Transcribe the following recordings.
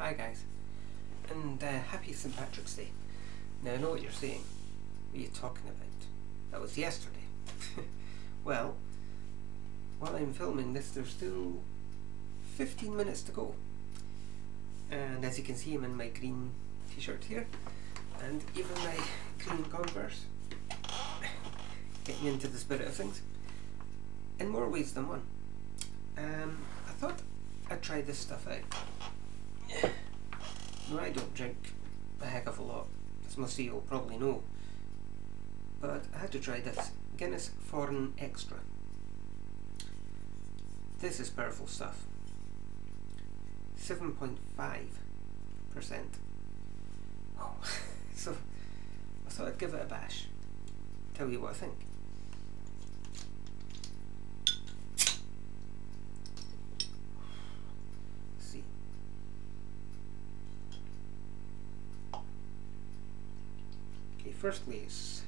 Hi guys, and happy St. Patrick's Day. Now I know what you're saying. What are you talking about? That was yesterday. Well, while I'm filming this, there's still 15 minutes to go. And as you can see, I'm in my green t-shirt here, and even my green Converse. Getting into the spirit of things, in more ways than one. I thought I'd try this stuff out. No, I don't drink a heck of a lot, as most of you will probably know, but I had to try this Guinness Foreign Extra. This is powerful stuff. 7.5%. Wow. So I thought I'd give it a bash. Tell you what I think. Let's see. Okay, firstly, it's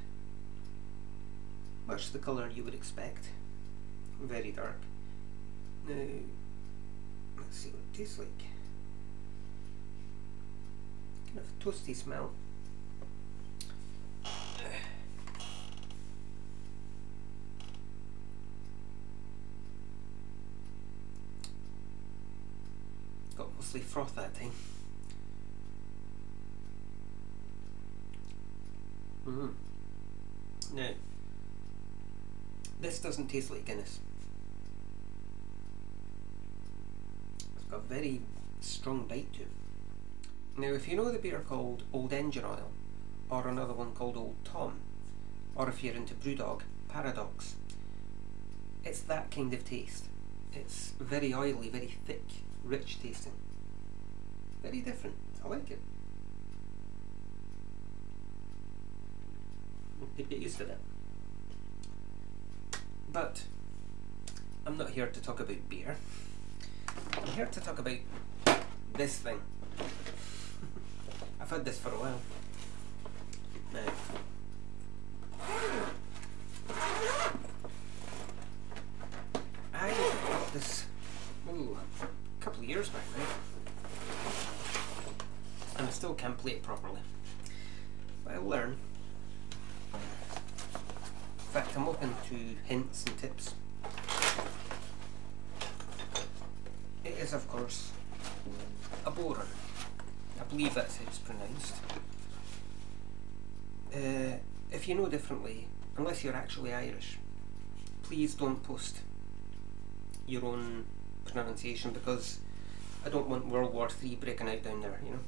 much the colour you would expect. Very dark. Now, let's see what it tastes like. Kind of toasty smell. Got mostly froth that time. Now, this doesn't taste like Guinness. It's got a very strong bite to it. Now, if you know the beer called Old Engine Oil, or another one called Old Tom, or if you're into Brewdog, Paradox, it's that kind of taste. It's very oily, very thick, rich tasting. Very different. I like it. You'd get used to that. But I'm not here to talk about beer. I'm here to talk about this thing. I've had this for a while. Now, I got this a couple of years back now, and I still can't play it properly. But I'll learn. In fact, I'm open to hints and tips. It is, of course, a Bodhrán. I believe that's how it's pronounced. If you know differently, unless you're actually Irish, please don't post your own pronunciation, because I don't want World War III breaking out down there, you know.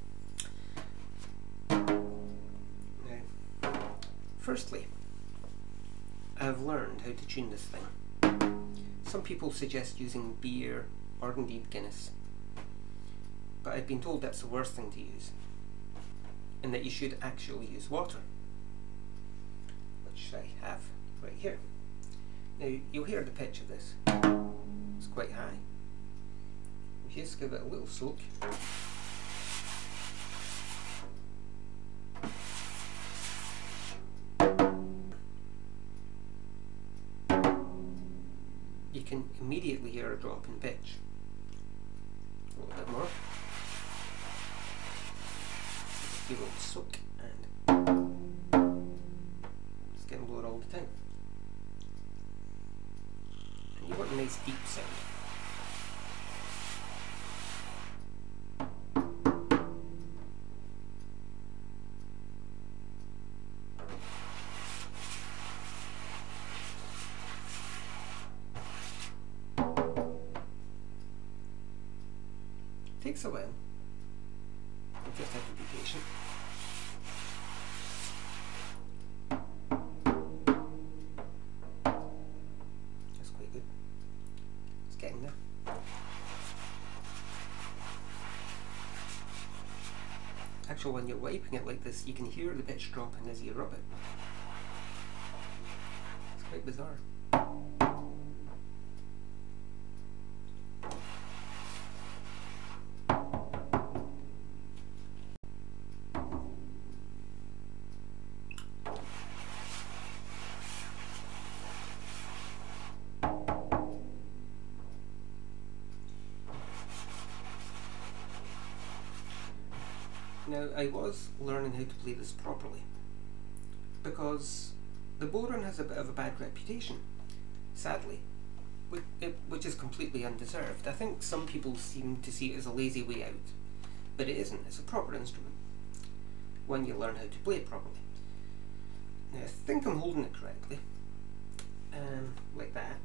Now, firstly, I've learned how to tune this thing. Some people suggest using beer or indeed Guinness, but I've been told that's the worst thing to use, and that you should actually use water, which I have right here. Now, you'll hear the pitch of this. It's quite high. If you just give it a little soak, you can immediately hear a drop in pitch. A little bit more. Give it a soak, and it's getting lower all the time. And you want a nice deep sound. Takes a while. You just have to be patient. That's quite good. It's getting there. Actually, when you're wiping it like this, you can hear the pitch dropping as you rub it. It's quite bizarre. Now, I was learning how to play this properly because the Bodhrán has a bit of a bad reputation, sadly, which is completely undeserved. I think some people seem to see it as a lazy way out, but it isn't. It's a proper instrument when you learn how to play it properly. Now, I think I'm holding it correctly, like that.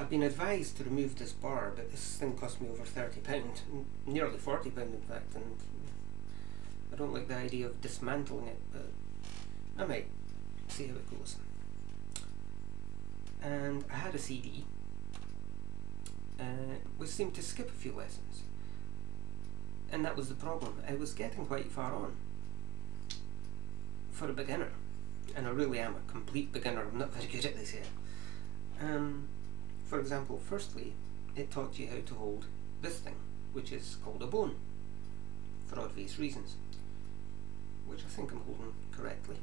I've been advised to remove this bar, but this thing cost me over £30, nearly £40 in fact, and I don't like the idea of dismantling it, but I might see how it goes. And I had a CD, which seemed to skip a few lessons, and that was the problem. I was getting quite far on for a beginner, and I really am a complete beginner. I'm not very good at this yet. For example, firstly, it taught you how to hold this thing, which is called a bone, for obvious reasons, which I think I'm holding correctly.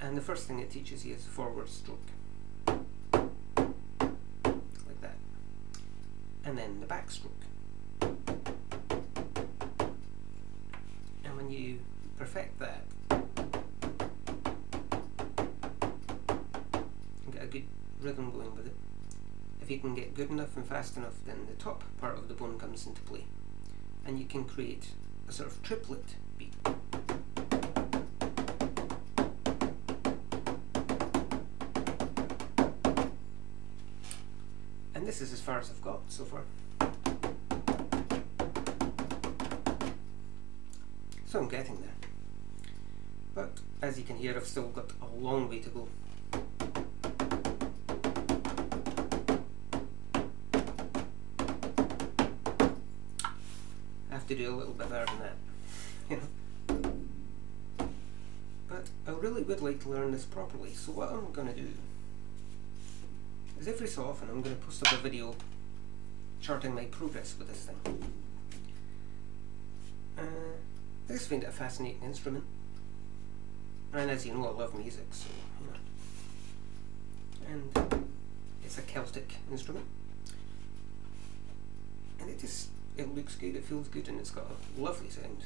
And the first thing it teaches you is the forward stroke, like that, and then the back stroke. And when you perfect that, and get a good rhythm going with it, if you can get good enough and fast enough, then the top part of the bone comes into play, and you can create a sort of triplet beat. And this is as far as I've got so far. So I'm getting there. But as you can hear, I've still got a long way to go. I have to do a little bit better than that, you know. But I really would like to learn this properly, so what I'm going to do is every so often I'm going to post up a video charting my progress with this thing. I just find it a fascinating instrument, and as you know, I love music, so you know. And it's a Celtic instrument, and it looks good, it feels good, and it's got a lovely sound,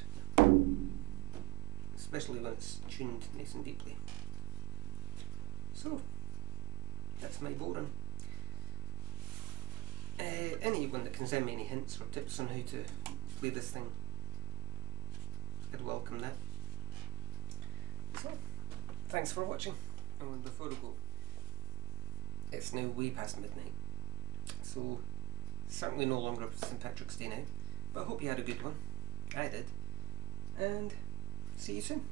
especially when it's tuned nice and deeply. So that's my Bodhrán. Anyone that can send me any hints or tips on how to play this thing, I'd welcome that. So, thanks for watching. And before I go, it's now way past midnight, so certainly no longer St. Patrick's Day now, but I hope you had a good one. I did, and see you soon.